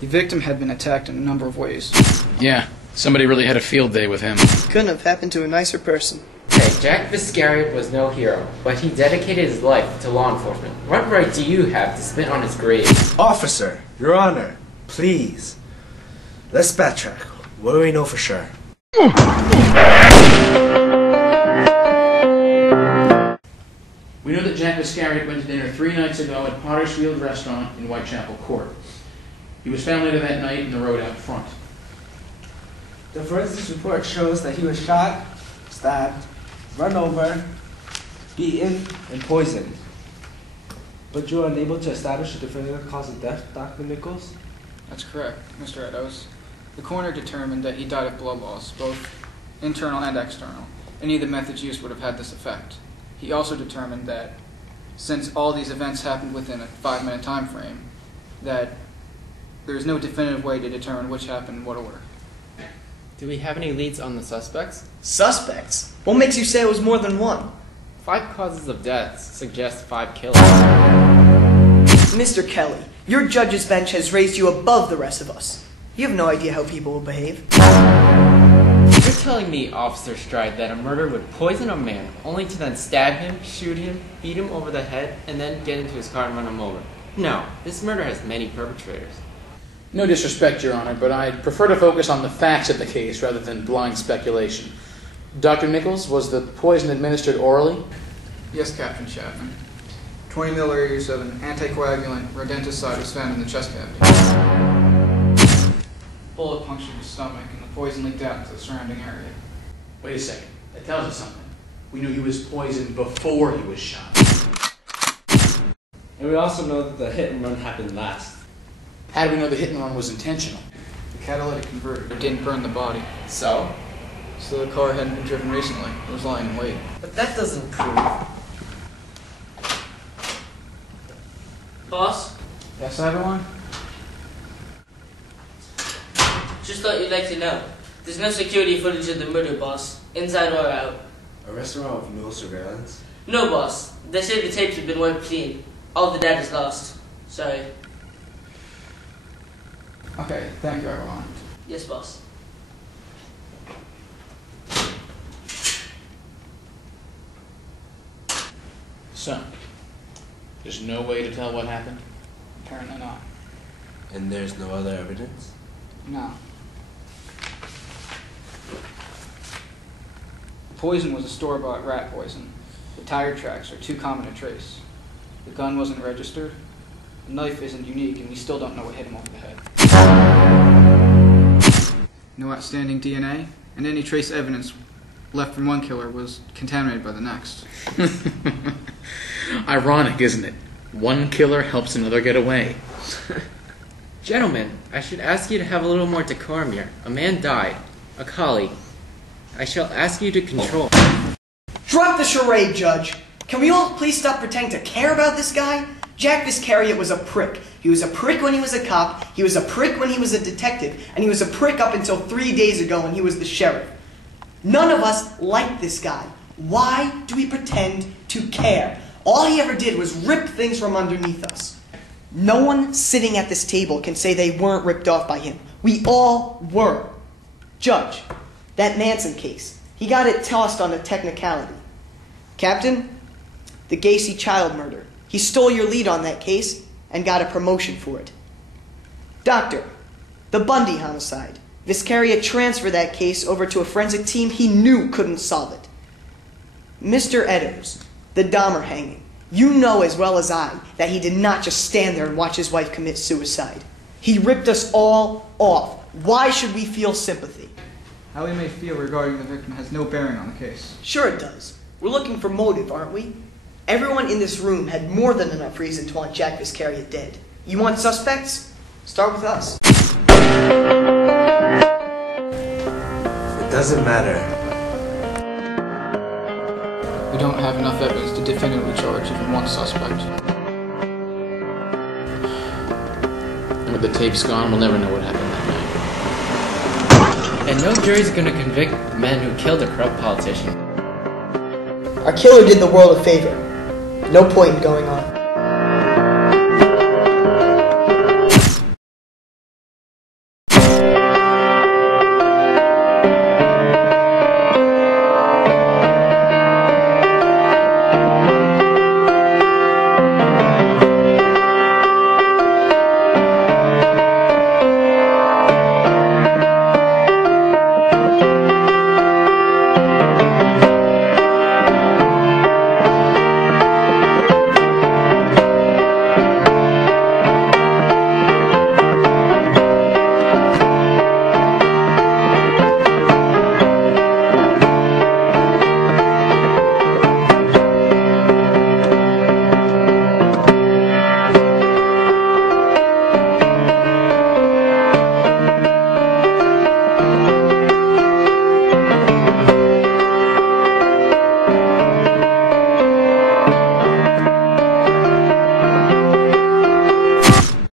The victim had been attacked in a number of ways. Yeah, somebody really had a field day with him. Couldn't have happened to a nicer person. Hey, Jack Viscariot was no hero, but he dedicated his life to law enforcement. What right do you have to spit on his grave? Officer, Your Honor, please. Let's backtrack. What do we know for sure? We know that Jack Viscariot went to dinner 3 nights ago at Potter's Field Restaurant in Whitechapel Court. He was found later that night in the road out front. The forensics report shows that he was shot, stabbed, run over, beaten, and poisoned. But you are unable to establish a definitive cause of death, Dr. Nichols? That's correct, Mr. Eddowes. The coroner determined that he died of blood loss, both internal and external. Any of the methods used would have had this effect. He also determined that since all these events happened within a 5-minute time frame, that there's no definitive way to determine which happened in what order. Do we have any leads on the suspects? Suspects? What makes you say it was more than one? 5 causes of death suggest 5 killers. Mr. Kelly, your judge's bench has raised you above the rest of us. You have no idea how people will behave. You're telling me, Officer Stride, that a murderer would poison a man only to then stab him, shoot him, beat him over the head, and then get into his car and run him over? No, this murder has many perpetrators. No disrespect, Your Honor, but I'd prefer to focus on the facts of the case rather than blind speculation. Dr. Nichols, was the poison administered orally? Yes, Captain Chapman. 20 milliliters of an anticoagulant rodenticide was found in the chest cavity. Bullet punctured his stomach, and the poison leaked out into the surrounding area. Wait a second. That tells us something. We knew he was poisoned before he was shot. And we also know that the hit and run happened last. How do we know the hit and run was intentional? The catalytic converter didn't burn the body. So? So the car hadn't been driven recently. It was lying in wait. But that doesn't prove... Boss, Yes, everyone? just thought you'd like to know. There's no security footage of the murder, boss. Inside or out. A restaurant with no surveillance? No, boss. They say the tapes have been wiped clean. All the data's lost. Sorry. Okay, thank you, everyone. Yes, boss. So, there's no way to tell what happened? Apparently not. And there's no other evidence? No. The poison was a store-bought rat poison. The tire tracks are too common to trace. The gun wasn't registered. The knife isn't unique, and we still don't know what hit him over the head. No outstanding DNA, and any trace evidence left from one killer was contaminated by the next. Ironic, isn't it? One killer helps another get away. Gentlemen, I should ask you to have a little more decorum here. A man died. A colleague. I shall ask you to control. Drop the charade, Judge. Can we all please stop pretending to care about this guy? Jack Viscariot was a prick. He was a prick when he was a cop, he was a prick when he was a detective, and he was a prick up until 3 days ago when he was the sheriff. None of us like this guy. Why do we pretend to care? All he ever did was rip things from underneath us. No one sitting at this table can say they weren't ripped off by him. We all were. Judge, that Manson case, he got it tossed on a technicality. Captain, the Gacy child murder. He stole your lead on that case and got a promotion for it. Doctor, the Bundy homicide. Viscariot transferred that case over to a forensic team he knew couldn't solve it. Mr. Eddowes, the Dahmer hanging. You know as well as I that he did not just stand there and watch his wife commit suicide. He ripped us all off. Why should we feel sympathy? How we may feel regarding the victim has no bearing on the case. Sure it does. We're looking for motive, aren't we? Everyone in this room had more than enough reason to want Jack Viscariot dead. You want suspects? Start with us. It doesn't matter. We don't have enough evidence to definitively charge even one suspect. And with the tapes gone, we'll never know what happened that night. And no jury's gonna convict the man who killed a corrupt politician. Our killer did the world a favor. No point in going on.